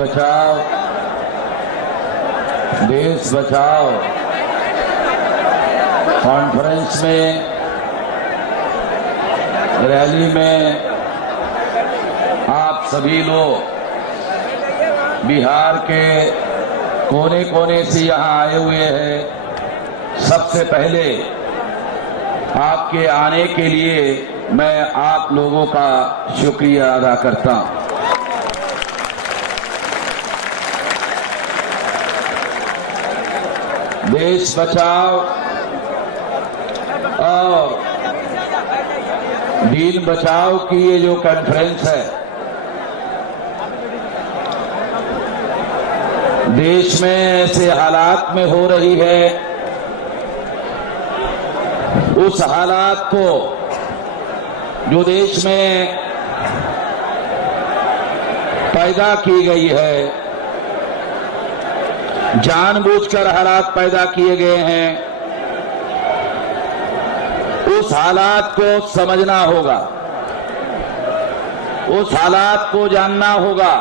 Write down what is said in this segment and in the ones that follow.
बचाओ, देश बचाओ कॉन्फ्रेंस में, रैली में आप सभी लोग बिहार के कोने कोने से यहाँ आए हुए हैं। सबसे पहले आपके आने के लिए मैं आप लोगों का शुक्रिया अदा करता हूँ। देश बचाओ और दीन बचाओ की ये जो कॉन्फ्रेंस है, देश में ऐसे हालात में हो रही है, उस हालात को जो देश में पैदा की गई है, जानबूझकर हालात पैदा किए गए हैं, उस हालात को समझना होगा, उस हालात को जानना होगा,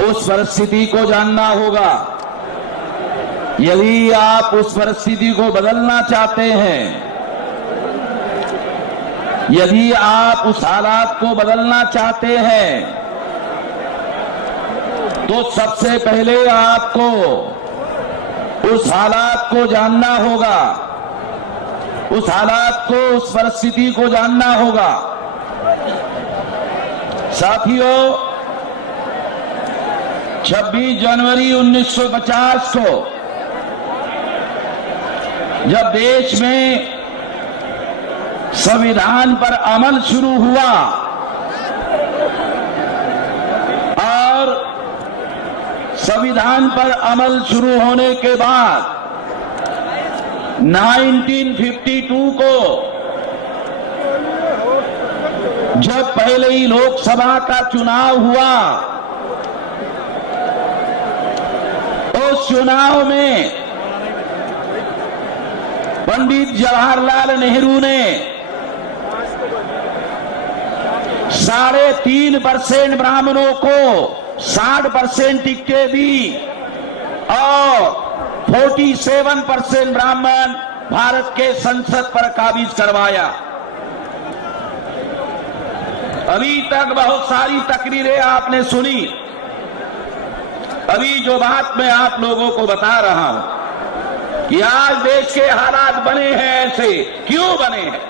उस परिस्थिति को जानना होगा। यदि आप उस परिस्थिति को बदलना चाहते हैं, यदि आप उस हालात को बदलना चाहते हैं, तो सबसे पहले आपको उस हालात को जानना होगा, उस हालात को, उस परिस्थिति को जानना होगा। साथियों, 26 जनवरी 1950 को जब देश में संविधान पर अमल शुरू हुआ और संविधान पर अमल शुरू होने के बाद 1952 को जब पहले ही लोकसभा का चुनाव हुआ, उस चुनाव में पंडित जवाहरलाल नेहरू ने 3.5% ब्राह्मणों को 60% टिकटें दी और 47% ब्राह्मण भारत के संसद पर काबिज करवाया। अभी तक बहुत सारी तकरीरें आपने सुनी। अभी जो बात मैं आप लोगों को बता रहा हूं कि आज देश के हालात बने हैं ऐसे, क्यों बने हैं,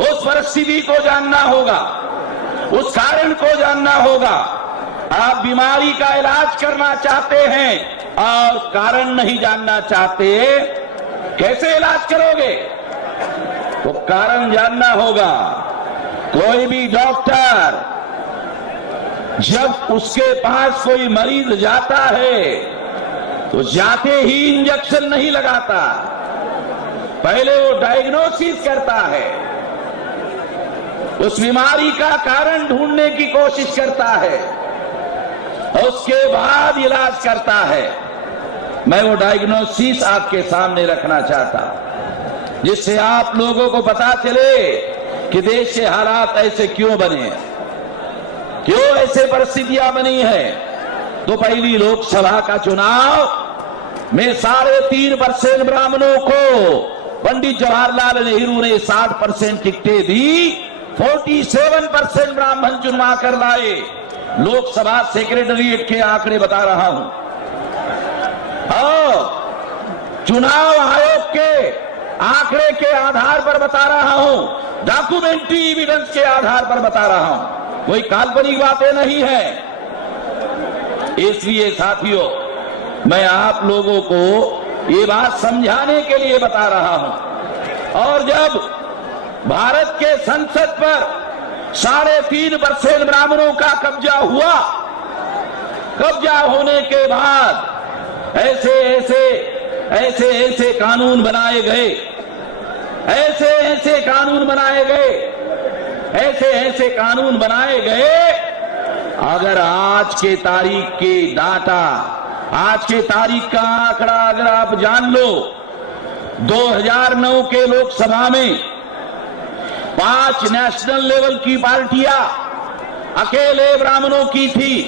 उस परिस्थिति को जानना होगा, उस कारण को जानना होगा। आप बीमारी का इलाज करना चाहते हैं और कारण नहीं जानना चाहते, कैसे इलाज करोगे? तो कारण जानना होगा। कोई भी डॉक्टर जब उसके पास कोई मरीज जाता है तो जाते ही इंजेक्शन नहीं लगाता, पहले वो डायग्नोसिस करता है, उस बीमारी का कारण ढूंढने की कोशिश करता है, उसके बाद इलाज करता है। मैं वो डायग्नोसिस आपके सामने रखना चाहता हूं, जिससे आप लोगों को पता चले कि देश के हालात ऐसे क्यों बने, क्यों ऐसे परिस्थितियां बनी है। तो पहली लोकसभा का चुनाव में 3.5% ब्राह्मणों को पंडित जवाहरलाल नेहरू ने 60% टिकटें दी, 47% ब्राह्मण चुनवा कर लाए। लोकसभा सेक्रेटरीएट के आंकड़े बता रहा हूं और चुनाव आयोग के आंकड़े के आधार पर बता रहा हूं, डॉक्यूमेंट्री एविडेंस के आधार पर बता रहा हूं, कोई काल्पनिक बातें नहीं है। इसलिए साथियों, मैं आप लोगों को ये बात समझाने के लिए बता रहा हूं। और जब भारत के संसद पर 3.5% ब्राह्मणों का कब्जा हुआ, कब्जा होने के बाद ऐसे कानून बनाए गए, ऐसे कानून बनाए गए। अगर आज के तारीख की डाटा, आज के तारीख का आंकड़ा अगर आप जान लो, 2009 के लोकसभा में 5 नेशनल लेवल की पार्टियां अकेले ब्राह्मणों की थी।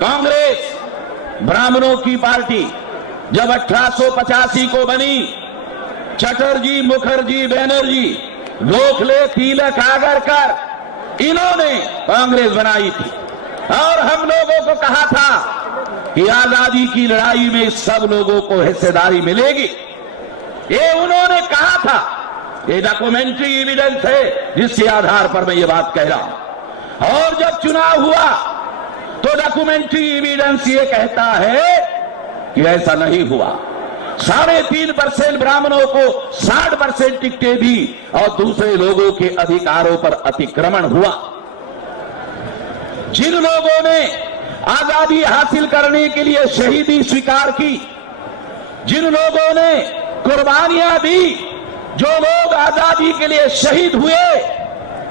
कांग्रेस ब्राह्मणों की पार्टी जब 1885 को बनी, चटर्जी, मुखर्जी, बैनर्जी, गोखले, तिलक, आगरकर, इन्होंने कांग्रेस बनाई थी। और हम लोगों को कहा था कि आजादी की लड़ाई में सब लोगों को हिस्सेदारी मिलेगी। ये उन्होंने कहा था। ये डॉक्यूमेंट्री एविडेंस है जिसके आधार पर मैं ये बात कह रहा हूं। और जब चुनाव हुआ तो डॉक्यूमेंट्री एविडेंस ये कहता है कि ऐसा नहीं हुआ। 3.5% ब्राह्मणों को 60% टिकटें दी और दूसरे लोगों के अधिकारों पर अतिक्रमण हुआ। जिन लोगों ने आजादी हासिल करने के लिए शहीदी स्वीकार की, जिन लोगों ने कुर्बानियां दी, जो लोग आजादी के लिए शहीद हुए,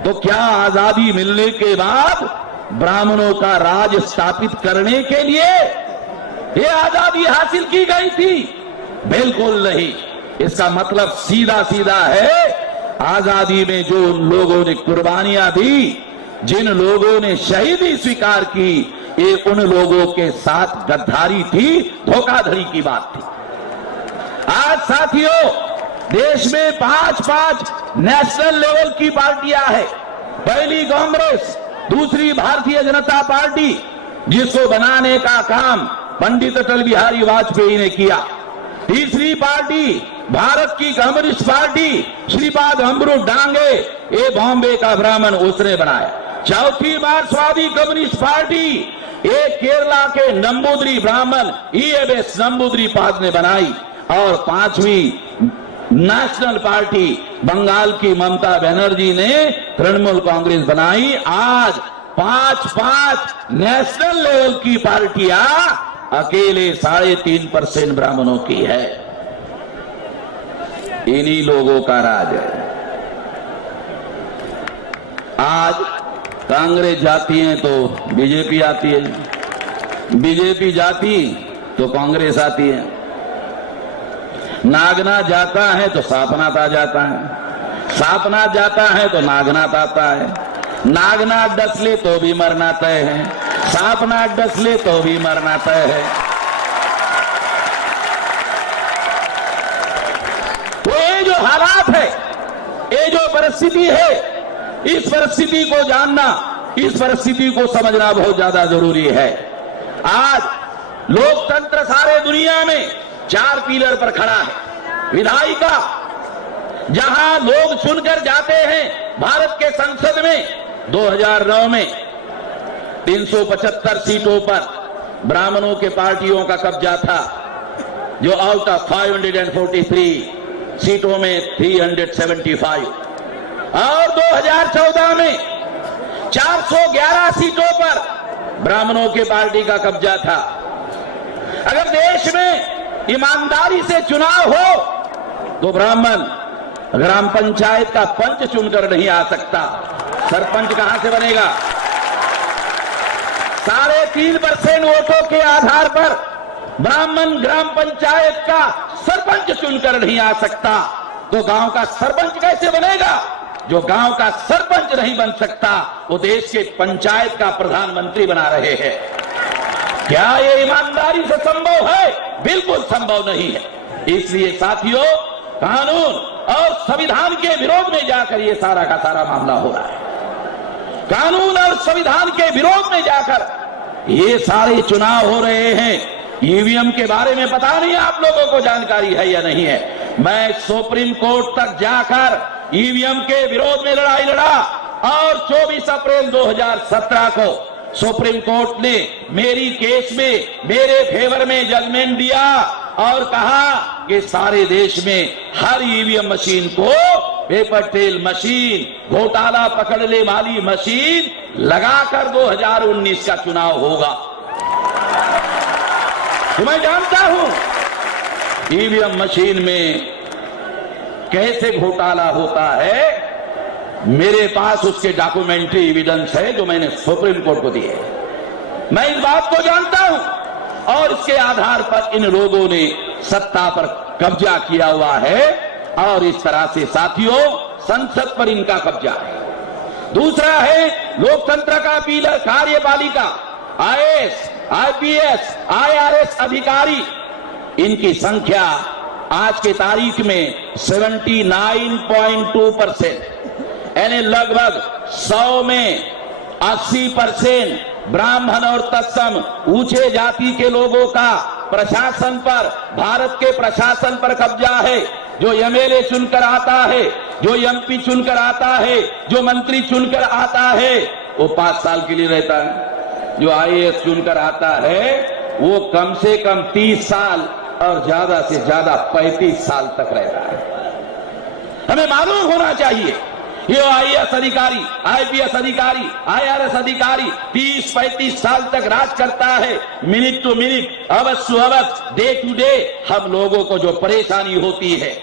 तो क्या आजादी मिलने के बाद ब्राह्मणों का राज स्थापित करने के लिए ये आजादी हासिल की गई थी? बिल्कुल नहीं। इसका मतलब सीधा सीधा है, आजादी में जो लोगों ने कुर्बानियां दी, जिन लोगों ने शहीदी स्वीकार की, ये उन लोगों के साथ गद्दारी थी, धोखाधड़ी की बात थी। आज साथियों, देश में 5 नेशनल लेवल की पार्टियां हैं। पहली कांग्रेस, दूसरी भारतीय जनता पार्टी, जिसको बनाने का काम पंडित अटल बिहारी वाजपेयी ने किया। तीसरी पार्टी भारत की कम्युनिस्ट पार्टी, श्रीपाद अमृत डांगे, ये बॉम्बे का ब्राह्मण, उसने बनाया। चौथी मार्क्सवादी कम्युनिस्ट पार्टी, ये केरला के नंबूद्री ब्राह्मण EMS नंबूद्रीपाद ने बनाई। और 5वीं नेशनल पार्टी बंगाल की ममता बनर्जी ने तृणमूल कांग्रेस बनाई। आज 5 नेशनल लेवल की पार्टियां अकेले 3.5% ब्राह्मणों की है। इन्हीं लोगों का राज है। आज कांग्रेस जाती है तो बीजेपी आती है, बीजेपी जाती तो कांग्रेस आती है, नागनाथ जाता है तो सापनाथ आ जाता है, सापनाथ जाता है तो नागनाथ आता है, नागनाथ डसले तो भी मरना तय है, सापनाथ डसले तो भी मरना तय है। तो ये जो हालात है, ये जो परिस्थिति है, इस परिस्थिति को जानना, इस परिस्थिति को समझना बहुत ज्यादा जरूरी है। आज लोकतंत्र सारे दुनिया में 4 पिलर पर खड़ा है। विधायिका, जहां लोग चुनकर जाते हैं, भारत के संसद में 2009 में 375 सीटों पर ब्राह्मणों के पार्टियों का कब्जा था, जो आउट ऑफ 543 सीटों में 375। और 2014 में 411 सीटों पर ब्राह्मणों के पार्टी का कब्जा था। अगर देश में ईमानदारी से चुनाव हो तो ब्राह्मण ग्राम पंचायत का पंच चुनकर नहीं आ सकता। सरपंच कहां से बनेगा? 3.5% वोटों के आधार पर ब्राह्मण ग्राम पंचायत का सरपंच चुनकर नहीं आ सकता। तो गांव का सरपंच कैसे बनेगा? जो गांव का सरपंच नहीं बन सकता, वो देश के पंचायत का प्रधानमंत्री बना रहे हैं। क्या ये ईमानदारी से संभव है? बिल्कुल संभव नहीं है। इसलिए साथियों, कानून और संविधान के विरोध में जाकर ये सारा का सारा मामला हो रहा है। कानून और संविधान के विरोध में जाकर ये सारे चुनाव हो रहे हैं। ईवीएम के बारे में पता नहीं आप लोगों को जानकारी है या नहीं है। मैं सुप्रीम कोर्ट तक जाकर ईवीएम के विरोध में लड़ाई लड़ा और 24 अप्रैल 2017 को सुप्रीम कोर्ट ने मेरी केस में मेरे फेवर में जजमेंट दिया और कहा कि सारे देश में हर ईवीएम मशीन को पेपर ट्रेल मशीन, घोटाला पकड़ने वाली मशीन लगाकर 2019 का चुनाव होगा। तो मैं जानता हूं ईवीएम मशीन में कैसे घोटाला होता है। मेरे पास उसके डॉक्यूमेंट्री एविडेंस है जो मैंने सुप्रीम कोर्ट को दिए। मैं इस बात को जानता हूं और इसके आधार पर इन लोगों ने सत्ता पर कब्जा किया हुआ है और इस तरह से साथियों संसद पर इनका कब्जा है। दूसरा है लोकतंत्र का पिलर कार्यपालिका, आईएएस, आईपीएस, आईआरएस अधिकारी, इनकी संख्या आज की तारीख में 79.2%, यानी लगभग 100 में 80% ब्राह्मण और तत्सम ऊंचे जाति के लोगों का प्रशासन पर, भारत के प्रशासन पर कब्जा है। जो एमएलए चुनकर आता है, जो एमपी चुनकर आता है, जो मंत्री चुनकर आता है, वो 5 साल के लिए रहता है। जो आईएएस चुनकर आता है वो कम से कम 30 साल और ज्यादा से ज्यादा 35 साल तक रहता है। हमें मालूम होना चाहिए ये आईएएस अधिकारी, आईपीएस अधिकारी, आईआरएस अधिकारी 30-35 साल तक राज करता है। Minute to minute, Awadh to Awadh, day to day हम लोगों को जो परेशानी होती है,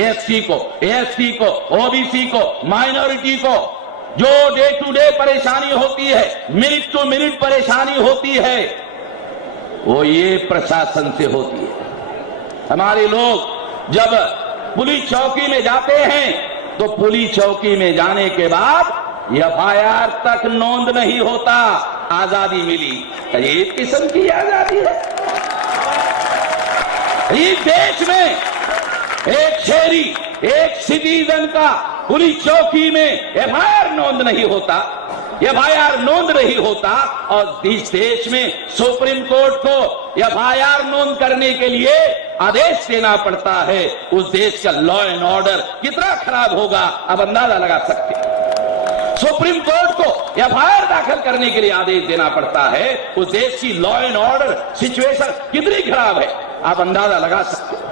एससी को, एसटी को, ओबीसी को, माइनॉरिटी को जो डे टू डे परेशानी होती है, मिनट टू मिनट परेशानी होती है, वो ये प्रशासन से होती है। हमारे लोग जब पुलिस चौकी में जाते हैं तो पुलिस चौकी में जाने के बाद एफआईआर तक नोंद नहीं होता। आजादी मिली, एक किस्म की आजादी है। इस देश में एक शहरी, एक सिटीजन का पुलिस चौकी में एफआईआर नोंद नहीं होता, एफआईआर नोंद नहीं होता। और इस देश में सुप्रीम कोर्ट को एफआईआर नोंद करने के लिए आदेश देना पड़ता है। उस देश का लॉ एंड ऑर्डर कितना खराब होगा अब अंदाजा लगा सकते हैं। सुप्रीम कोर्ट को एफआईआर दाखिल करने के लिए आदेश देना पड़ता है। उस देश की लॉ एंड ऑर्डर सिचुएशन कितनी खराब है आप अंदाजा लगा सकते हैं।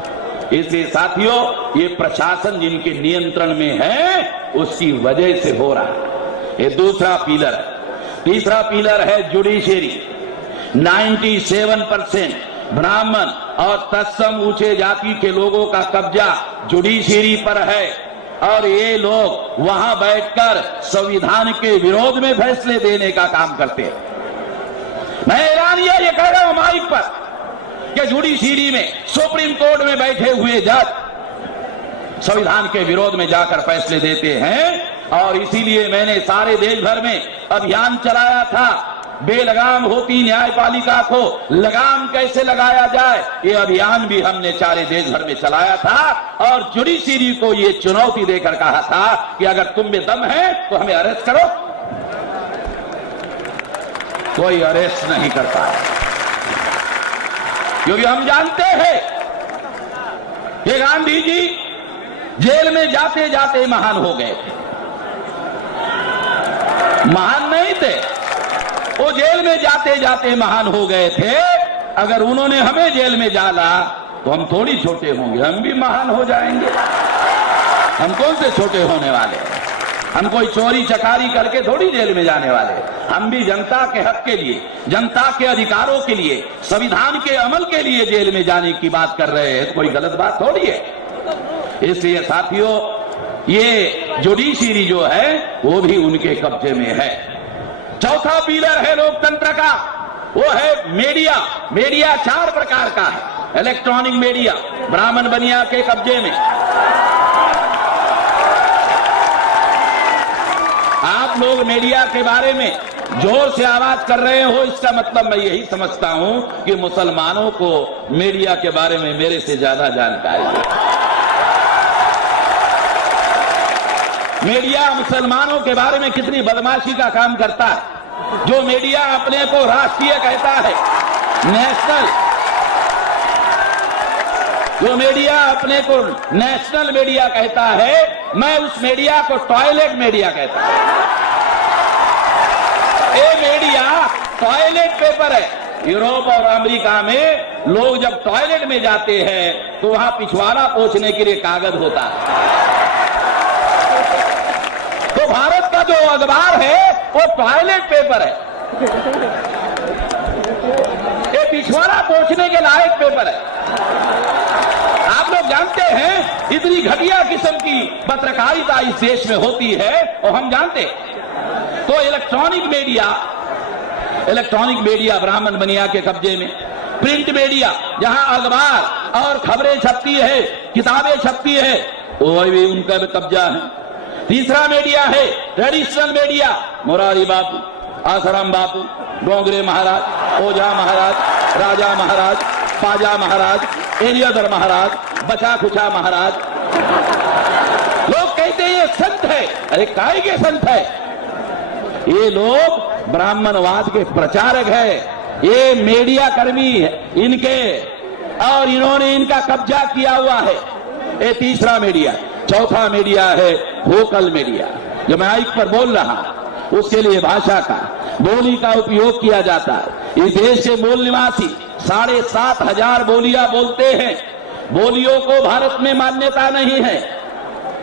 इसलिए साथियों, ये प्रशासन जिनके नियंत्रण में है उसकी वजह से हो रहा है। ये दूसरा पिलर है। तीसरा पिलर है जुडिशरी। 97% ब्राह्मण और तत्सम ऊंचे जाति के लोगों का कब्जा जुडिशरी पर है और ये लोग वहां बैठकर संविधान के विरोध में फैसले देने का काम करते हैं। मैं ऐलानिया ये कह रहा हूं माइक पर कि जुडिशरी में, सुप्रीम कोर्ट में बैठे हुए जज संविधान के विरोध में जाकर फैसले देते हैं। और इसीलिए मैंने सारे देश भर में अभियान चलाया था, बेलगाम होती न्यायपालिका को लगाम कैसे लगाया जाए, ये अभियान भी हमने सारे देश भर में चलाया था। और जुडिशरी को ये चुनौती देकर कहा था कि अगर तुम में दम है तो हमें अरेस्ट करो। कोई अरेस्ट नहीं करता क्योंकि हम जानते हैं कि गांधी जी जेल में जाते जाते महान हो गए थे। महान नहीं थे, वो जेल में जाते जाते महान हो गए थे। अगर उन्होंने हमें जेल में डाला तो हम थोड़ी छोटे होंगे, हम भी महान हो जाएंगे। हम कौन से छोटे होने वाले हैं? हम कोई चोरी चकारी करके थोड़ी जेल में जाने वाले। हम भी जनता के हक के लिए, जनता के अधिकारों के लिए, संविधान के अमल के लिए जेल में जाने की बात कर रहे हैं। तो कोई गलत बात थोड़ी है। इसलिए साथियों, ये जुडिशरी जो है वो भी उनके कब्जे में है। चौथा पिलर है लोकतंत्र का, वो है मीडिया। मीडिया 4 प्रकार का है। इलेक्ट्रॉनिक मीडिया ब्राह्मण बनिया के कब्जे में। आप लोग मीडिया के बारे में जोर से आवाज कर रहे हो, इसका मतलब मैं यही समझता हूं कि मुसलमानों को मीडिया के बारे में मेरे से ज्यादा जानकारी है। मीडिया मुसलमानों के बारे में कितनी बदमाशी का काम करता है। जो मीडिया अपने को राष्ट्रीय कहता है, नेशनल, जो मीडिया अपने को नेशनल मीडिया कहता है, मैं उस मीडिया को टॉयलेट मीडिया कहता हूं। ये मीडिया टॉयलेट पेपर है। यूरोप और अमेरिका में लोग जब टॉयलेट में जाते हैं तो वहां पिछवाड़ा पोंछने के लिए कागज होता है। तो भारत का जो अखबार है वो टॉयलेट पेपर है। ये पिछवाड़ा पोंछने के लायक पेपर है। आप लोग जानते हैं इतनी घटिया किस्म की पत्रकारिता इस देश में होती है और हम जानते हैं। तो इलेक्ट्रॉनिक मीडिया ब्राह्मण बनिया के कब्जे में। प्रिंट मीडिया जहां अखबार और खबरें छपती है, किताबें छपती है, वो भी उनका भी कब्जा है। तीसरा मीडिया है ट्रेडिशनल मीडिया, मोरारी बापू, आसाराम बापू, डोंगरे महाराज, ओझा महाराज, राजा महाराज, पाजा महाराज, एलियाधर महाराज, बचा खुचा महाराज। लोग कहते हैं ये संत है। अरे काय के संत है? ये लोग ब्राह्मणवाद के प्रचारक है, ये मीडिया कर्मी है इनके, और इन्होंने इनका कब्जा किया हुआ है। ये तीसरा मीडिया। चौथा मीडिया है वोकल मीडिया, जो मैं माइक पर बोल रहा हूं, उसके लिए भाषा का, बोली का उपयोग किया जाता है। इस देश के मूल निवासी 7,500 बोलियां बोलते हैं। बोलियों को भारत में मान्यता नहीं है।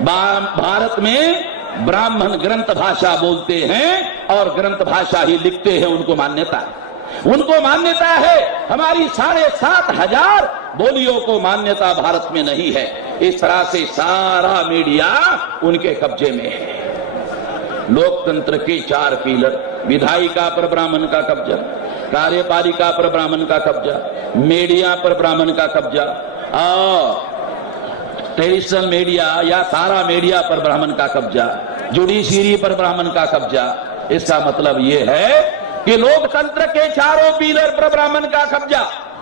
भारत में ब्राह्मण ग्रंथ भाषा बोलते हैं और ग्रंथ भाषा ही लिखते हैं, उनको मान्यता है। उनको मान्यता है। हमारी 7,500 बोलियों को मान्यता भारत में नहीं है। इस तरह से सारा मीडिया उनके कब्जे में है। लोकतंत्र के 4 पिलर, विधायिका पर ब्राह्मण का कब्जा, कार्यपालिका पर ब्राह्मण का कब्जा, मीडिया पर ब्राह्मण का कब्जा, और ट्रेडिशनल मीडिया या सारा मीडिया पर ब्राह्मण का कब्जा, जुडिशरी पर ब्राह्मण का कब्जा। इसका मतलब यह है कि लोकतंत्र के 4 पिलर पर ब्राह्मण का कब्जा।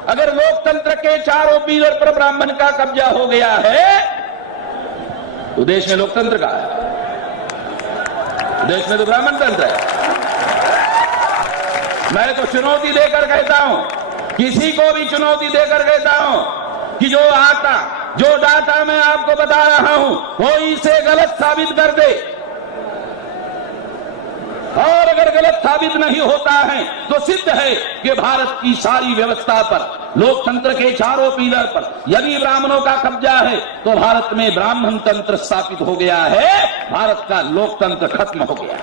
अगर लोकतंत्र के 4 पिलर पर ब्राह्मण का कब्जा हो गया है तो देश में लोकतंत्र का है, देश में तो ब्राह्मण तंत्र है। मैं तो चुनौती देकर कहता हूं, किसी को भी चुनौती देकर कहता हूं कि जो डाटा मैं आपको बता रहा हूं कोई इसे गलत साबित कर दे, और अगर गलत साबित नहीं होता है तो सिद्ध है कि भारत की सारी व्यवस्था पर, लोकतंत्र के 4 पिलर पर यदि ब्राह्मणों का कब्जा है तो भारत में ब्राह्मण तंत्र स्थापित हो गया है, भारत का लोकतंत्र खत्म हो गया।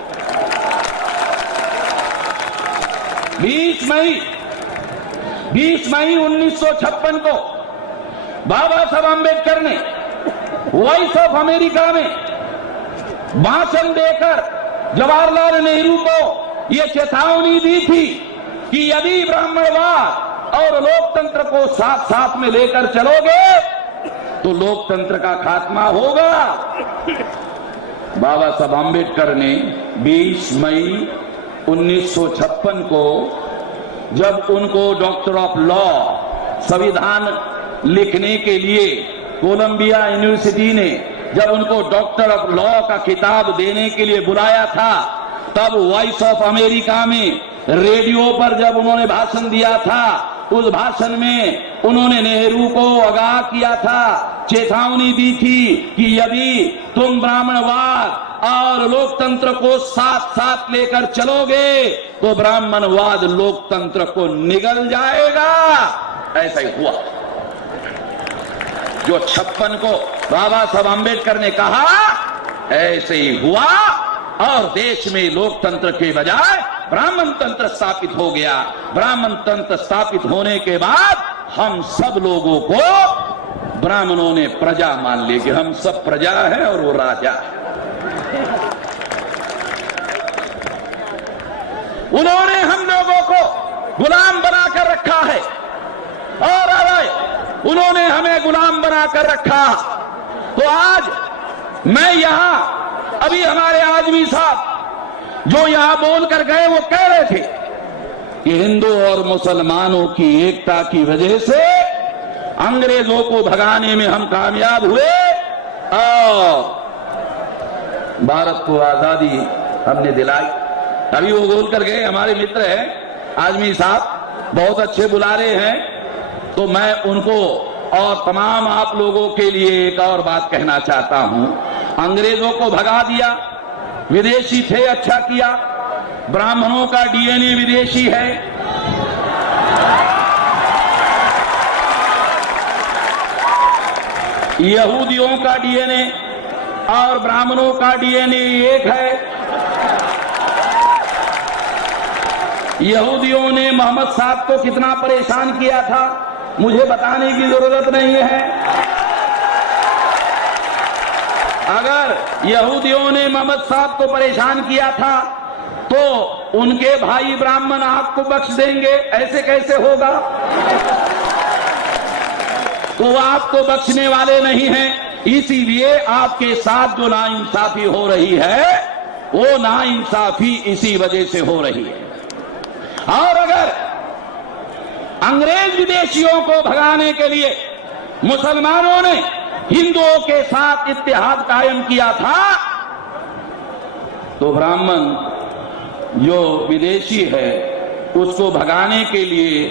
20 मई 1956 को बाबा साहब आंबेडकर ने वॉइस ऑफ अमेरिका में भाषण देकर जवाहरलाल नेहरू को यह चेतावनी दी थी कि यदि ब्राह्मणवाद और लोकतंत्र को साथ साथ में लेकर चलोगे तो लोकतंत्र का खात्मा होगा। बाबा साहब आंबेडकर ने 20 मई 1956 को, जब उनको डॉक्टर ऑफ लॉ संविधान लिखने के लिए कोलंबिया यूनिवर्सिटी ने जब उनको डॉक्टर ऑफ लॉ का खिताब देने के लिए बुलाया था, तब वॉइस ऑफ अमेरिका में रेडियो पर जब उन्होंने भाषण दिया था, उस भाषण में उन्होंने नेहरू को आगाह किया था, चेतावनी दी थी कि यदि तुम ब्राह्मणवाद और लोकतंत्र को साथ साथ लेकर चलोगे तो ब्राह्मणवाद लोकतंत्र को निगल जाएगा। ऐसा ही हुआ। जो 56 को बाबा साहब आंबेडकर ने कहा, ऐसे ही हुआ, और देश में लोकतंत्र के बजाय ब्राह्मण तंत्र स्थापित हो गया। ब्राह्मण तंत्र स्थापित होने के बाद हम सब लोगों को ब्राह्मणों ने प्रजा मान लिया कि हम सब प्रजा हैं और वो राजा है। उन्होंने हम लोगों को गुलाम बनाकर रखा है, और उन्होंने हमें गुलाम बनाकर रखा। तो आज मैं यहां, अभी हमारे आजमी साहब जो यहां बोलकर गए, वो कह रहे थे कि हिंदू और मुसलमानों की एकता की वजह से अंग्रेजों को भगाने में हम कामयाब हुए और भारत को आजादी हमने दिलाई। अभी वो बोलकर गए, हमारे मित्र हैं आजमी साहब, बहुत अच्छे बुलारे हैं। तो मैं उनको और तमाम आप लोगों के लिए एक और बात कहना चाहता हूं। अंग्रेजों को भगा दिया, विदेशी थे, अच्छा किया। ब्राह्मणों का डीएनए विदेशी है, यहूदियों का डीएनए और ब्राह्मणों का डीएनए एक है। यहूदियों ने मोहम्मद साहब को कितना परेशान किया था, मुझे बताने की जरूरत नहीं है। अगर यहूदियों ने मोहम्मद साहब को परेशान किया था तो उनके भाई ब्राह्मण आपको बख्श देंगे? ऐसे कैसे होगा? तो वो आपको बख्शने वाले नहीं हैं। इसीलिए आपके साथ जो नाइंसाफी हो रही है वो नाइंसाफी इसी वजह से हो रही है। और अगर अंग्रेज विदेशियों को भगाने के लिए मुसलमानों ने हिंदुओं के साथ इत्तेहाद कायम किया था, तो ब्राह्मण जो विदेशी है उसको भगाने के लिए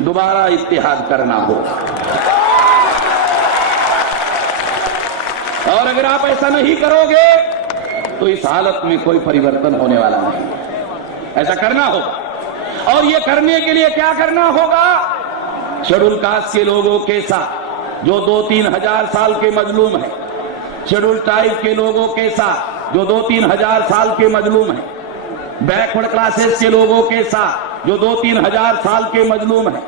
दोबारा इत्तेहाद करना होगा। और अगर आप ऐसा नहीं करोगे तो इस हालत में कोई परिवर्तन होने वाला नहीं है। ऐसा करना होगा। और ये करने के लिए क्या करना होगा? शेड्यूल कास्ट के लोगों के साथ जो 2-3 हजार साल के मजलूम हैं, शेड्यूल ट्राइब के लोगों के साथ जो 2-3 हजार साल के मजलूम हैं, बैकवर्ड क्लासेस के लोगों के साथ जो 2-3 हजार साल के मजलूम हैं,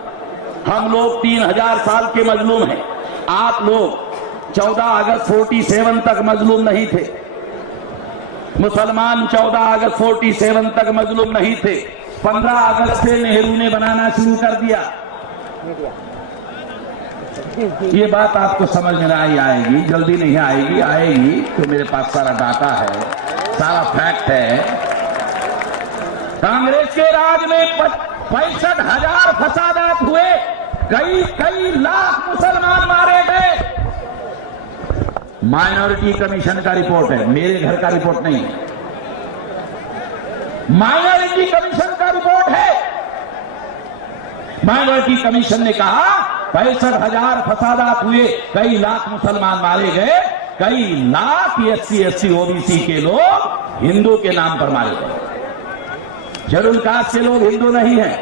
हम लोग 3000 साल के मजलूम हैं। आप लोग 14 अगस्त 47 तक मजलूम नहीं थे। मुसलमान 14 अगस्त 47 तक मजलूम नहीं थे। 15 अगस्त से नेहरू ने बनाना शुरू कर दिया। ये बात आपको समझ में नहीं आएगी, जल्दी नहीं आएगी, आएगी तो मेरे पास सारा डाटा है, सारा फैक्ट है। कांग्रेस के राज में 65,000 फसादात हुए, कई लाख मुसलमान मारे गए। माइनॉरिटी कमीशन का रिपोर्ट है, मेरे घर का रिपोर्ट नहीं है। माइनॉरिटी कमीशन का रिपोर्ट है। माइनॉरिटी कमीशन ने कहा 65,000 फसादात हुए, कई लाख मुसलमान मारे गए, कई लाख SC OBC के लोग हिंदू के नाम पर मारे गए। शेड्यूल कास्ट के लोग हिंदू नहीं हैं।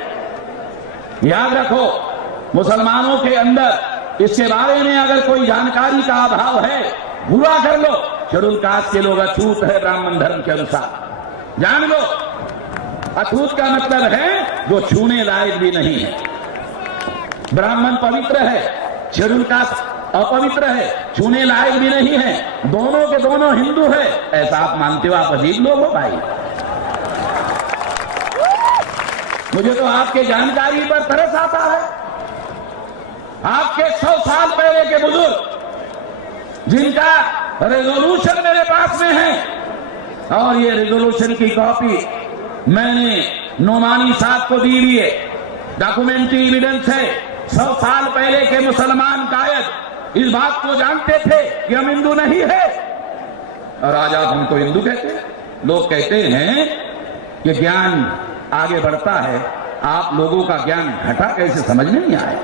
याद रखो, मुसलमानों के अंदर इसके बारे में अगर कोई जानकारी का अभाव है, बुरा कर लो। शेड्यूल कास्ट के लोग अछूत है ब्राह्मण धर्म के अनुसार, जान लो। अछूत का मतलब है जो छूने लायक भी नहीं है। ब्राह्मण पवित्र है, शेड्यूल कास्ट अपवित्र है, छूने लायक भी नहीं है, दोनों के दोनों हिंदू है। ऐसा आप मानते हो? आप अजीब लोग हो भाई। मुझे तो आपके जानकारी पर तरस आता है। आपके 100 साल पहले के बुजुर्ग जिनका रेजोल्यूशन मेरे पास में है, और ये रेजोल्यूशन की कॉपी मैंने नोमानी साहब को दी हुई है, डॉक्यूमेंट्री एविडेंस है। 100 साल पहले के मुसलमान कायद इस बात को जानते थे कि हम हिंदू नहीं है, और आज आप हमको हिंदू कहते हैं। लोग कहते हैं कि ज्ञान आगे बढ़ता है, आप लोगों का ज्ञान घटा कैसे समझ में नहीं आया।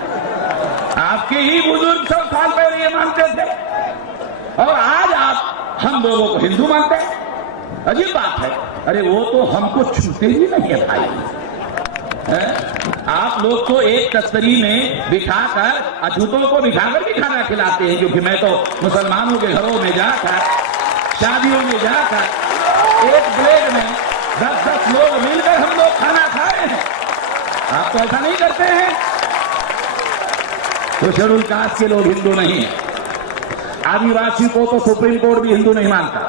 आपके ही बुजुर्ग 100 साल पहले ये मानते थे, और आज आप हम लोगों को हिंदू मानते हैं। अजीब बात है। अरे वो तो हमको छूते ही नहीं है भाई। आप लोग तो एक तस्तरी में बिठाकर अछूतों को बिठाकर भी खाना खिलाते हैं, क्योंकि मैं तो मुसलमानों के घरों में जाकर, शादियों में जाकर एक प्लेट में 10-10 लोग मिलकर हम लोग खाना खा रहे हैं। आप तो ऐसा नहीं करते हैं। तो शेड्यूल कास्ट के लोग हिंदू नहीं है। आदिवासी को तो सुप्रीम कोर्ट भी हिंदू नहीं मानता।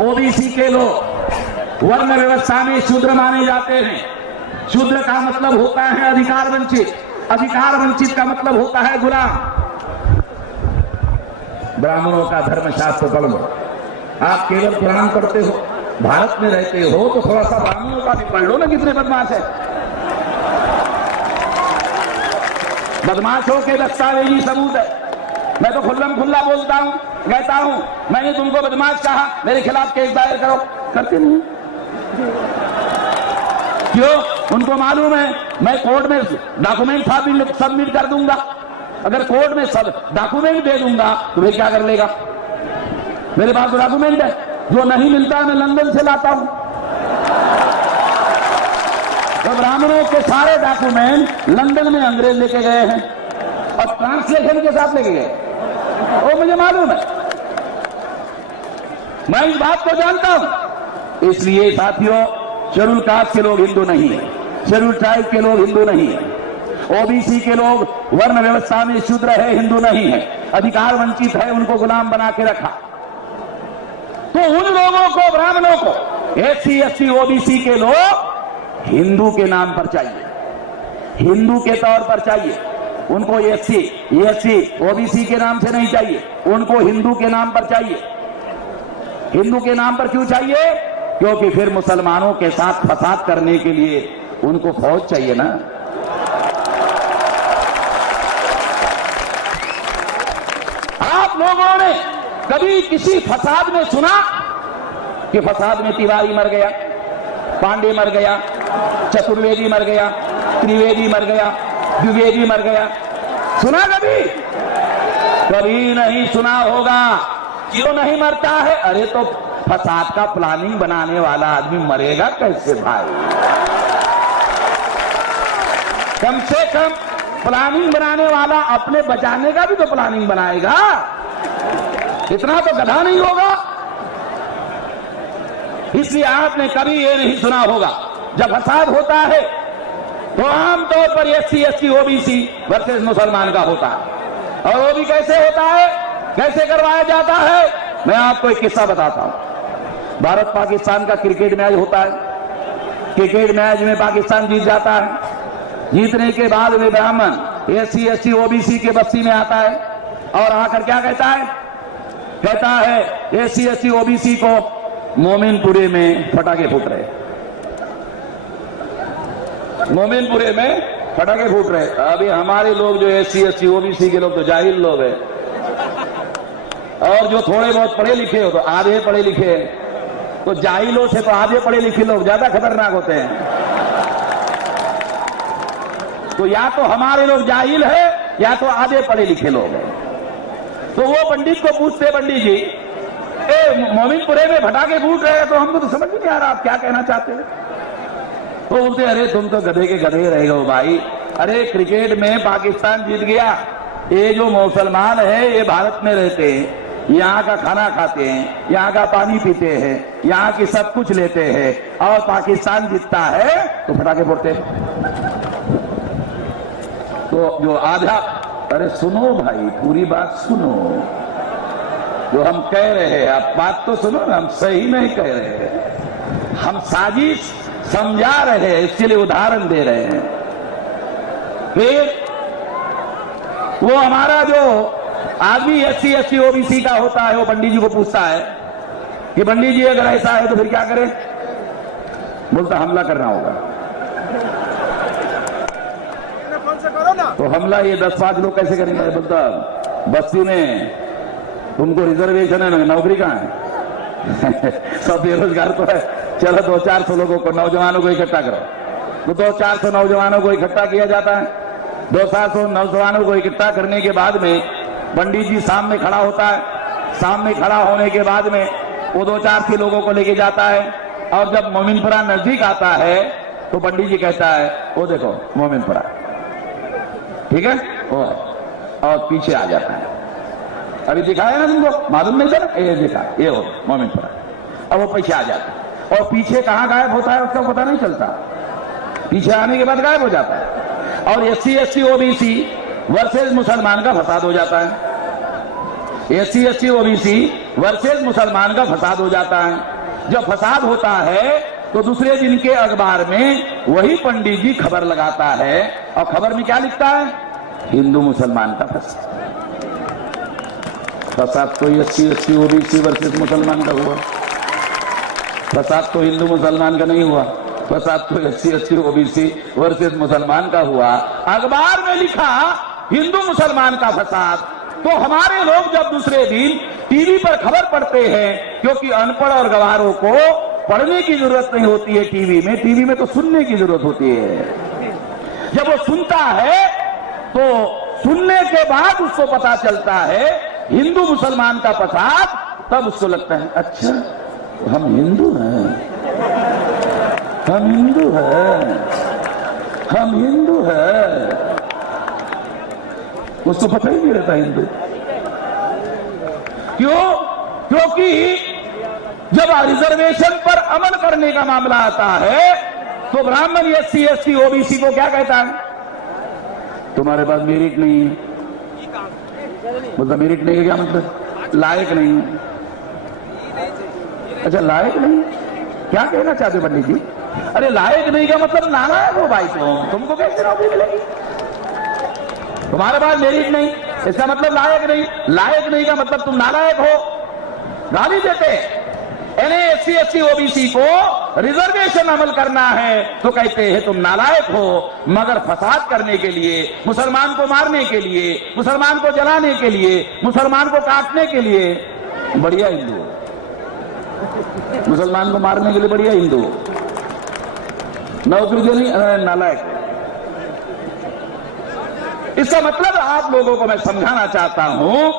OBC के लोग वर्ण व्यवस्था में शूद्र माने जाते हैं। शूद्र का मतलब होता है अधिकार वंचित, अधिकार वंचित का मतलब होता है गुलाम। ब्राह्मणों का धर्मशास्त्र पढ़ लो। आप केवल पुराण पढ़ते हो, भारत में रहते हो, तो थोड़ा सा ब्राह्मणों का भी पढ़ लो ना, कितने बदमाश है। बदमाशों के दस्तावेजी सबूत है। मैं तो खुल्लम खुल्ला बोलता हूं, कहता हूं मैंने तुमको बदमाश कहा, मेरे खिलाफ केस दायर करो। करते नहीं। क्यों? उनको मालूम है मैं कोर्ट में डॉक्यूमेंट सबमिट कर दूंगा। अगर कोर्ट में सब डॉक्यूमेंट दे दूंगा तो वे क्या कर लेगा? मेरे पास तो डॉक्यूमेंट है, जो नहीं मिलता मैं लंदन से लाता हूं। तो ब्राह्मणों के सारे डॉक्यूमेंट लंदन में अंग्रेज लेके गए हैं, और ट्रांसलेशन के साथ लेके गए। वो मुझे मालूम है, मैं इस बात को जानता हूं। इसलिए साथियों, शेड्यूल कास्ट के लोग हिंदू नहीं है, शेड्यूल ट्राइब के लोग हिंदू नहीं है, OBC के लोग वर्ण व्यवस्था में शूद्र है, हिंदू नहीं है, अधिकार वंचित है, उनको गुलाम बना के रखा। तो उन लोगों को, ब्राह्मणों को, SC ST OBC के लोग हिंदू के नाम पर चाहिए, हिंदू के तौर पर चाहिए। उनको एससी ओबीसी के नाम से नहीं चाहिए, उनको हिंदू के नाम पर चाहिए। हिंदू के नाम पर क्यों चाहिए? क्योंकि फिर मुसलमानों के साथ फसाद करने के लिए उनको फौज चाहिए ना। आप लोगों ने कभी किसी फसाद में सुना कि फसाद में तिवारी मर गया, पांडे मर गया, चतुर्वेदी मर गया, त्रिवेदी मर गया, द्विवेदी मर गया? सुना कभी? कभी नहीं सुना होगा। क्यों नहीं मरता है? अरे तो फसाद का प्लानिंग बनाने वाला आदमी मरेगा कैसे भाई? कम से कम प्लानिंग बनाने वाला अपने बचाने का भी तो प्लानिंग बनाएगा, इतना तो गधा नहीं होगा। इसलिए आपने कभी ये नहीं सुना होगा जब फसाद होता है तो आमतौर पर एससी ओबीसी वर्सेस मुसलमान का होता है। और वो भी कैसे होता है, कैसे करवाया जाता है? मैं आपको एक किस्सा बताता हूं। भारत पाकिस्तान का क्रिकेट मैच होता है। क्रिकेट मैच में पाकिस्तान जीत जाता है। जीतने के बाद वे ब्राह्मण एससी ओबीसी के बस्ती में आता है और आकर क्या कहता है? कहता है एससी ओबीसी को मोमिनपुरे में पटाखे फूट रहे, मोमिनपुरे में पटाखे फूट रहे। अभी हमारे लोग जो एससी ओबीसी के लोग तो जाहिल लोग हैं, और जो थोड़े बहुत पढ़े लिखे हो तो आधे पढ़े लिखे हैं। तो जाहिलों से तो आधे पढ़े लिखे लोग ज्यादा खतरनाक होते हैं। तो या तो हमारे लोग जाहिल है या तो आधे पढ़े लिखे लोग हैं। तो वो पंडित को पूछते, पंडित जी मोमिनपुरे में पटाखे फूट रहे हैं तो हमको तो समझ में नहीं आ रहा आप क्या कहना चाहते हैं। तो बोलते अरे तुम तो गधे के गधे रह गए भाई। अरे क्रिकेट में पाकिस्तान जीत गया, ये जो मुसलमान है ये भारत में रहते हैं, यहाँ का खाना खाते हैं, यहाँ का पानी पीते हैं, यहाँ की सब कुछ लेते हैं, और पाकिस्तान जीतता है तो पटाखे फोड़ते हैं। तो जो आधा, अरे सुनो भाई पूरी बात सुनो, जो हम कह रहे हैं आप बात तो सुनो ना, हम सही नहीं कह रहे हैं, हम साजिश समझा रहे हैं, इसके लिए उदाहरण दे रहे हैं। फिर वो हमारा जो आदमी एससी ओबीसी का होता है वो पंडित जी को पूछता है कि पंडित जी अगर ऐसा है तो फिर क्या करें? बोलता हमला करना होगा। तो हमला ये 10-5 लोग कैसे करेंगे? बोलता बस्ती में तुमको रिजर्वेशन है ना, नौकरी कहाँ है? सब बेरोजगार तो है, चलो 200-400 लोगों को, नौजवानों को इकट्ठा करो। तो 200-400 नौजवानों को इकट्ठा किया जाता है। 200-400 नौजवानों को इकट्ठा करने के बाद में पंडित जी सामने खड़ा होता है। सामने खड़ा होने के बाद में वो 2-4 लोगों को लेके जाता है, और जब मोमिनपुरा नजदीक आता है तो पंडित जी कहता है वो देखो मोमिनपुरा, ठीक है, और पीछे आ जाता है। अभी दिखाया ना तुमको, मालूम नहीं था? ये देखा, ये हो मोमिनपुरा। अब वो पीछे आ जाता है, और पीछे कहां गायब होता है उसका पता नहीं चलता, पीछे आने के बाद गायब हो जाता है। और एससी ओबीसी वर्सेस मुसलमान का फसाद हो जाता है। एससी ओबीसी वर्सेस मुसलमान का फसाद हो जाता है। जब फसाद होता है तो दूसरे दिन के अखबार में वही पंडित जी खबर लगाता है, और खबर में क्या लिखता है? हिंदू मुसलमान का फसाद। फसाद तो एससी ओबीसी वर्सेस मुसलमान का हुआ, फसाद तो हिंदू मुसलमान का नहीं हुआ, फसाद तो एससी ओबीसी वर्सेस मुसलमान का हुआ। अखबार में लिखा हिंदू मुसलमान का फसाद, तो हमारे लोग जब दूसरे दिन टीवी पर खबर पढ़ते हैं, क्योंकि अनपढ़ और गवारों को पढ़ने की जरूरत नहीं होती है टीवी में तो सुनने की जरूरत होती है। जब वो सुनता है तो सुनने के बाद उसको पता चलता है हिंदू मुसलमान का फसाद, तब उसको लगता है अच्छा हम हिंदू हैं, हम हिंदू हैं, हम हिंदू हैं। उसको पता ही नहीं रहता हिंदू। क्यों? क्योंकि जब रिजर्वेशन पर अमल करने का मामला आता है तो ब्राह्मण एससी ओबीसी को क्या कहता है? तुम्हारे पास मेरिट नहीं है। बोलता मेरिट नहीं है क्या मतलब? लायक नहीं है। अच्छा लायक नहीं, क्या कहना चाहते पंडित जी? अरे लायक नहीं का मतलब नालायक हो भाई तुमको कैसे नौकरी मिलेगी? तुम्हारे पास मेरिट नहीं, इसका मतलब लायक नहीं। लायक नहीं का मतलब तुम नालायक हो। गाली देते एससी एसटी ओबीसी को रिजर्वेशन अमल करना है तो कहते हैं तुम नालायक हो, मगर फसाद करने के लिए, मुसलमान को मारने के लिए, मुसलमान को जलाने के लिए, मुसलमान को काटने के लिए बढ़िया हिंदू, मुसलमान को मारने के लिए बढ़िया हिंदू, नौकरी देनी नालायक। इसका मतलब आप लोगों को मैं समझाना चाहता हूं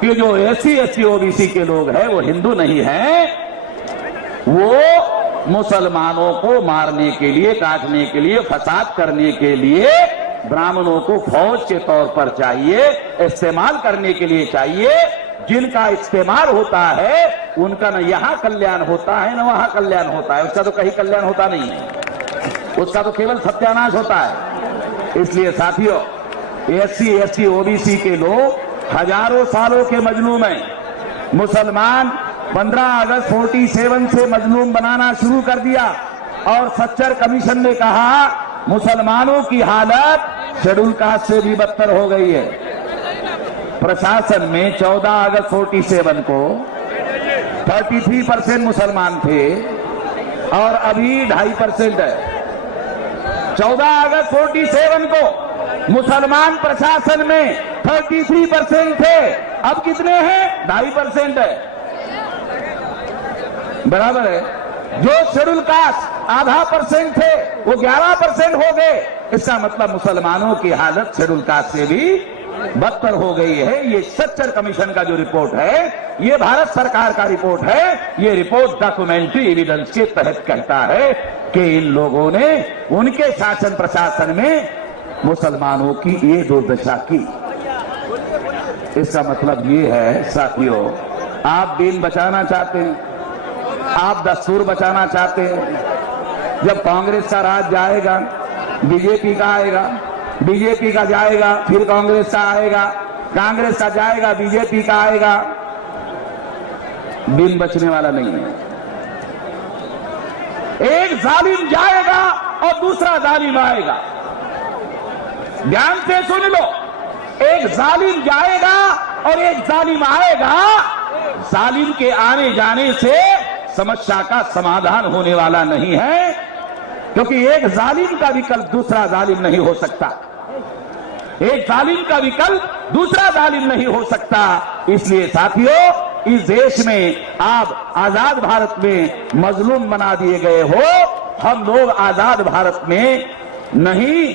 कि जो एससी एसटी ओबीसी के लोग हैं वो हिंदू नहीं हैं, वो मुसलमानों को मारने के लिए, काटने के लिए, फसाद करने के लिए ब्राह्मणों को फौज के तौर पर चाहिए, इस्तेमाल करने के लिए चाहिए। जिनका इस्तेमाल होता है उनका न यहां कल्याण होता है न वहां कल्याण होता है, उसका तो कहीं कल्याण होता नहीं है, उसका तो केवल सत्यानाश होता है। इसलिए साथियों, एससी एसटी ओबीसी के लोग हजारों सालों के मजलूम हैं। मुसलमान 15 अगस्त 47 से मजलूम बनाना शुरू कर दिया और सच्चर कमीशन ने कहा मुसलमानों की हालत शेड्यूल कास्ट से भी बदतर हो गई है। प्रशासन में 14 अगस्त 47 को 33% मुसलमान थे और अभी 2.5% है। 14 अगस्त 47 को मुसलमान प्रशासन में 33% थे, अब कितने हैं? 2.5% है, बराबर है। जो शेड्यूल कास्ट आधा % थे वो 11% हो गए। इसका मतलब मुसलमानों की हालत शेड्यूल कास्ट से भी बदतर हो गई है। ये सच्चर कमीशन का जो रिपोर्ट है, ये भारत सरकार का रिपोर्ट है। ये रिपोर्ट डॉक्यूमेंट्री एविडेंस के तहत कहता है कि इन लोगों ने उनके शासन प्रशासन में मुसलमानों की ये दुर्दशा की। इसका मतलब ये है साथियों, आप दीन बचाना चाहते हैं, आप दस्तूर बचाना चाहते हैं। जब कांग्रेस का राज जाएगा, बीजेपी का आएगा, बीजेपी का जाएगा फिर कांग्रेस का आएगा, कांग्रेस का जाएगा बीजेपी का आएगा, दिन बचने वाला नहीं है। एक जालिम जाएगा और दूसरा जालिम आएगा। ध्यान से सुन लो, एक जालिम जाएगा और एक जालिम आएगा। जालिम के आने जाने से समस्या का समाधान होने वाला नहीं है, क्योंकि एक जालिम का विकल्प दूसरा जालिम नहीं हो सकता। एक जालिम का विकल्प दूसरा जालिम नहीं हो सकता। इसलिए साथियों, इस देश में आप आजाद भारत में मजलूम बना दिए गए हो। हम लोग आजाद भारत में नहीं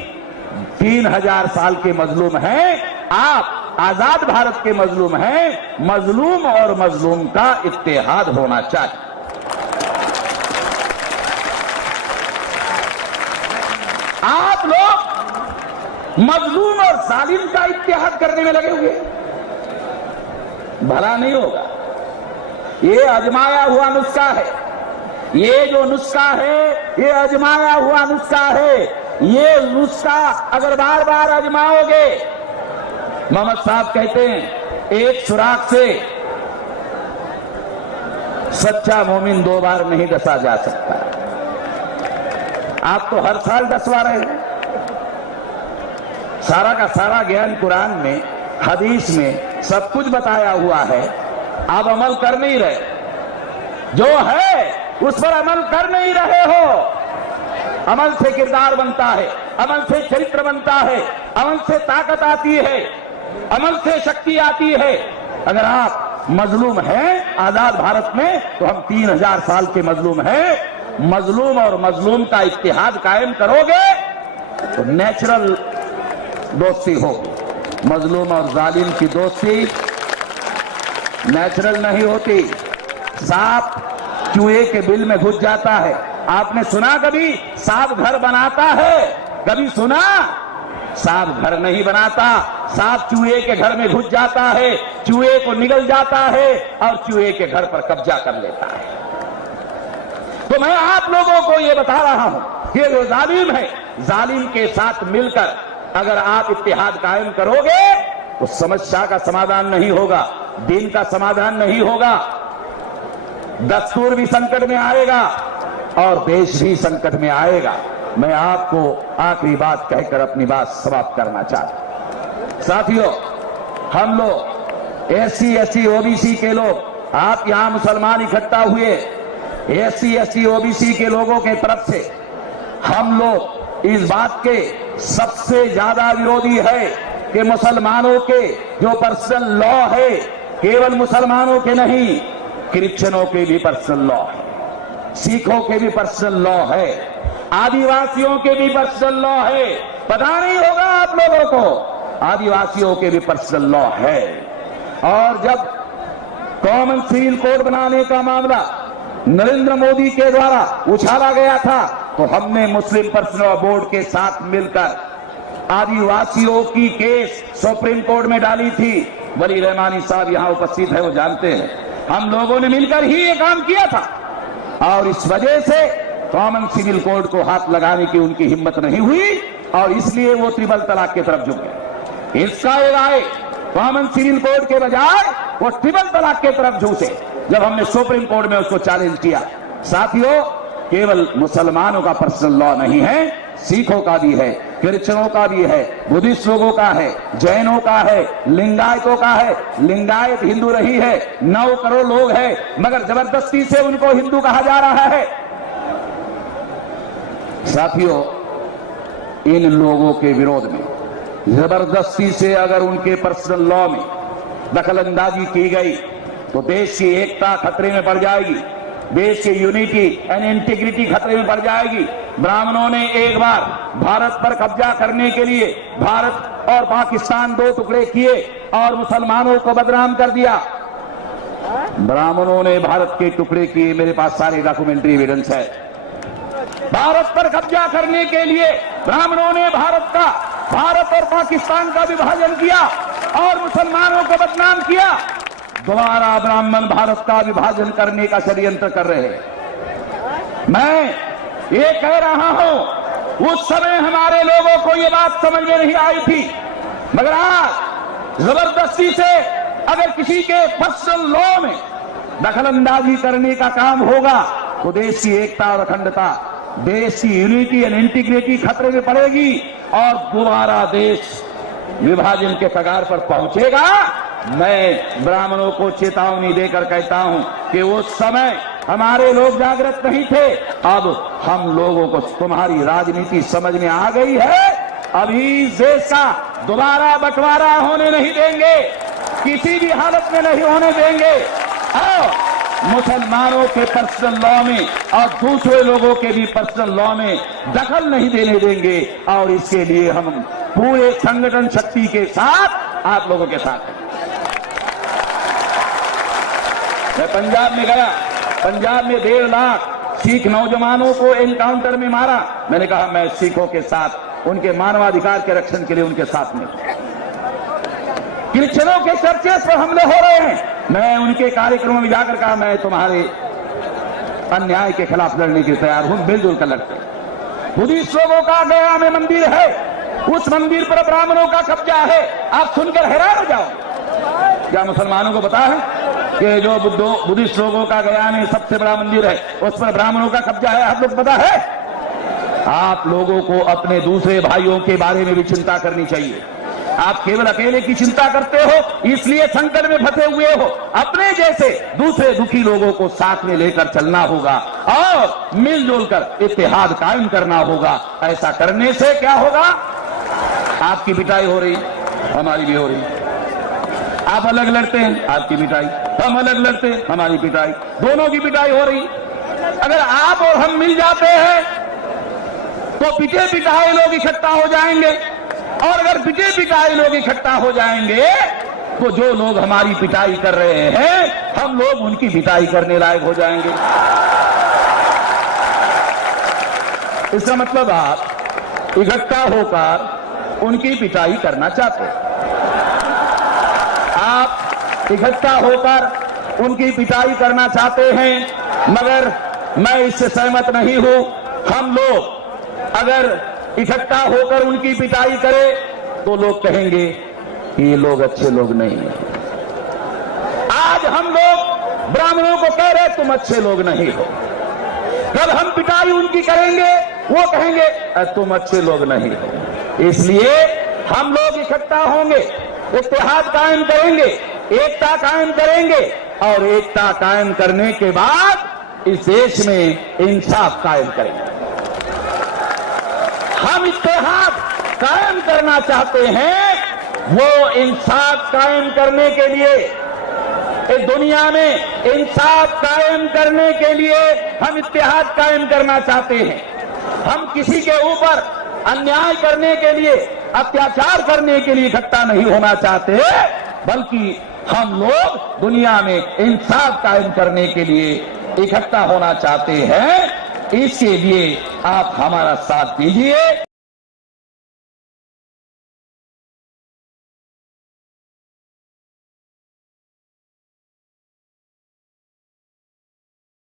3000 साल के मजलूम हैं, आप आजाद भारत के मजलूम हैं। मजलूम और मजलूम का इत्तेहाद होना चाहिए। आप लोग मजलूम और जालिम का इत्तेहाद करने में लगे हुए, भला नहीं होगा। ये आजमाया हुआ नुस्खा है। ये जो नुस्खा है, ये आजमाया हुआ नुस्खा है। ये नुस्खा अगर बार बार आजमाओगे, मोहम्मद साहब कहते हैं एक सुराख से सच्चा मोमिन 2 बार नहीं डसा जा सकता। आप तो हर साल डसवा रहे हैं। सारा का सारा ज्ञान कुरान में, हदीस में सब कुछ बताया हुआ है, आप अमल कर नहीं रहे। जो है उस पर अमल कर नहीं रहे हो। अमल से किरदार बनता है, अमल से चरित्र बनता है, अमल से ताकत आती है, अमल से शक्ति आती है। अगर आप मजलूम हैं आजाद भारत में, तो हम 3000 साल के मजलूम हैं। मजलूम और मजलूम का इत्तेहाद कायम करोगे तो नेचुरल दोस्ती होगी। मजलूम और जालिम की दोस्ती नेचुरल नहीं होती। सांप चूहे के बिल में घुस जाता है। आपने सुना कभी सांप घर बनाता है? कभी सुना? सांप घर नहीं बनाता। सांप चूहे के घर में घुस जाता है, चूहे को निगल जाता है और चूहे के घर पर कब्जा कर लेता है। तो मैं आप लोगों को यह बता रहा हूं, ये जो जालिम है, जालिम के साथ मिलकर अगर आप इत्तेहाद कायम करोगे तो समस्या का समाधान नहीं होगा, दीन का समाधान नहीं होगा, दस्तूर भी संकट में आएगा और देश भी संकट में आएगा। मैं आपको आखिरी बात कहकर अपनी बात समाप्त करना चाहता हूं। साथियों, हम लोग SC ST OBC के लोग, आप यहां मुसलमान इकट्ठा हुए, SC ST OBC के लोगों के तरफ से हम लोग इस बात के सबसे ज्यादा विरोधी है कि मुसलमानों के जो पर्सनल लॉ है, केवल मुसलमानों के नहीं, क्रिश्चियनों के भी पर्सनल लॉ है, सिखों के भी पर्सनल लॉ है, आदिवासियों के भी पर्सनल लॉ है। पता नहीं होगा आप लोगों को, आदिवासियों के भी पर्सनल लॉ है। और जब कॉमन सिविल कोड बनाने का मामला नरेंद्र मोदी के द्वारा उछाला गया था, तो हमने मुस्लिम पर्सनल लॉ बोर्ड के साथ मिलकर आदिवासियों की केस सुप्रीम कोर्ट में डाली थी। वली रहमानी साहब यहां उपस्थित है, वो जानते हैं, हम लोगों ने मिलकर ही ये काम किया था। और इस वजह से कॉमन सिविल कोड को हाथ लगाने की उनकी हिम्मत नहीं हुई और इसलिए वो ट्रिपल तलाक की तरफ झुक गए। इसका ये राय कॉमन सिविल कोड के बजाय वो ट्रिपल तलाक की तरफ झुके जब हमने सुप्रीम कोर्ट में उसको चैलेंज किया। साथियों, केवल मुसलमानों का पर्सनल लॉ नहीं है, सिखों का भी है, क्रिश्चियनों का भी है, बुद्धिस्ट लोगों का है, जैनों का है, लिंगायतों का है। लिंगायत हिंदू नहीं है, 9 करोड़ लोग हैं, मगर जबरदस्ती से उनको हिंदू कहा जा रहा है। साथियों, इन लोगों के विरोध में जबरदस्ती से अगर उनके पर्सनल लॉ में दखलंदाजी की गई तो देश की एकता खतरे में पड़ जाएगी, देश की यूनिटी एंड इंटीग्रिटी खतरे में पड़ जाएगी। ब्राह्मणों ने एक बार भारत पर कब्जा करने के लिए भारत और पाकिस्तान 2 टुकड़े किए और मुसलमानों को बदनाम कर दिया। ब्राह्मणों ने भारत के टुकड़े किए, मेरे पास सारे डॉक्यूमेंट्री एविडेंस है। भारत पर कब्जा करने के लिए ब्राह्मणों ने भारत और पाकिस्तान का विभाजन किया और मुसलमानों को बदनाम किया। दोबारा ब्राह्मण भारत का विभाजन करने का षड्यंत्र कर रहे हैं। मैं ये कह रहा हूं, उस समय हमारे लोगों को ये बात समझ में नहीं आई थी, मगर आज जबरदस्ती से अगर किसी के पर्सनल लॉ में दखलंदाजी करने का काम होगा तो देश की एकता और अखंडता, देश की यूनिटी एंड इंटीग्रिटी खतरे में पड़ेगी और दोबारा देश विभाजन के कगार पर पहुंचेगा। मैं ब्राह्मणों को चेतावनी देकर कहता हूं कि उस समय हमारे लोग जागृत नहीं थे, अब हम लोगों को तुम्हारी राजनीति समझ में आ गई है। अभी इस देश का दोबारा बंटवारा होने नहीं देंगे, किसी भी हालत में नहीं होने देंगे। और मुसलमानों के पर्सनल लॉ में और दूसरे लोगों के भी पर्सनल लॉ में दखल नहीं देने देंगे और इसके लिए हम पूरे संगठन शक्ति के साथ आप लोगों के साथ हैं। मैं पंजाब में गया, पंजाब में 1.5 लाख सिख नौजवानों को एनकाउंटर में मारा। मैंने कहा मैं सिखों के साथ, उनके मानवाधिकार के रक्षण के लिए उनके साथ में। क्रिश्चियनों के चर्चेस पर हमले हो रहे हैं, मैं उनके कार्यक्रमों में जाकर कहा मैं तुम्हारे अन्याय के खिलाफ लड़ने के लिए तैयार हूं, मिलजुल कर लड़ते हैं। बुद्धिस्ट लोगों का गया में मंदिर है, उस मंदिर पर ब्राह्मणों का कब्जा है। आप सुनकर हैरान हो जाओ। क्या मुसलमानों को पता है कि जो बुद्धिस्ट लोगों का गया में सबसे बड़ा मंदिर है उस पर ब्राह्मणों का कब्जा है? आप लोग पता है? आप लोगों को अपने दूसरे भाइयों के बारे में भी चिंता करनी चाहिए। आप केवल अकेले की चिंता करते हो, इसलिए संकट में फंसे हुए हो। अपने जैसे दूसरे दुखी लोगों को साथ में लेकर चलना होगा और मिलजुल कर इत्तेहाद कायम करना होगा। ऐसा करने से क्या होगा? आपकी पिटाई हो रही, हमारी भी हो रही। आप अलग लड़ते हैं, आपकी पिटाई, हम अलग लड़ते हैं, हमारी पिटाई, दोनों की पिटाई हो रही। अगर आप और हम मिल जाते हैं तो पिटे पिटाए लोग इकट्ठा हो जाएंगे, और अगर पिटे पिटाए लोग इकट्ठा हो जाएंगे तो जो लोग हमारी पिटाई कर रहे हैं हम लोग उनकी पिटाई करने लायक हो जाएंगे। इसका मतलब आप इकट्ठा होकर उनकी पिटाई करना चाहते हैं, आप इकट्ठा होकर उनकी पिटाई करना चाहते हैं, मगर मैं इससे सहमत नहीं हूं। हम लोग अगर इकट्ठा होकर उनकी पिटाई करें तो लोग कहेंगे ये लोग अच्छे लोग नहीं हैं। आज हम लोग ब्राह्मणों को कह रहे तुम अच्छे लोग नहीं हो, जब हम पिटाई उनकी करेंगे वो कहेंगे तुम अच्छे लोग नहीं हो। इसलिए हम लोग इकट्ठा होंगे, इत्तेहाद कायम करेंगे, एकता कायम करेंगे और एकता कायम करने के बाद इस देश में इंसाफ कायम करेंगे। हम इत्तेहाद कायम करना चाहते हैं, वो इंसाफ कायम करने के लिए, इस दुनिया में इंसाफ कायम करने के लिए हम इत्तेहाद कायम करना चाहते हैं। हम किसी के ऊपर अन्याय करने के लिए, अत्याचार करने के लिए इकट्ठा नहीं होना चाहते, बल्कि हम लोग दुनिया में इंसाफ कायम करने के लिए इकट्ठा होना चाहते हैं। इसके लिए आप हमारा साथ दीजिए।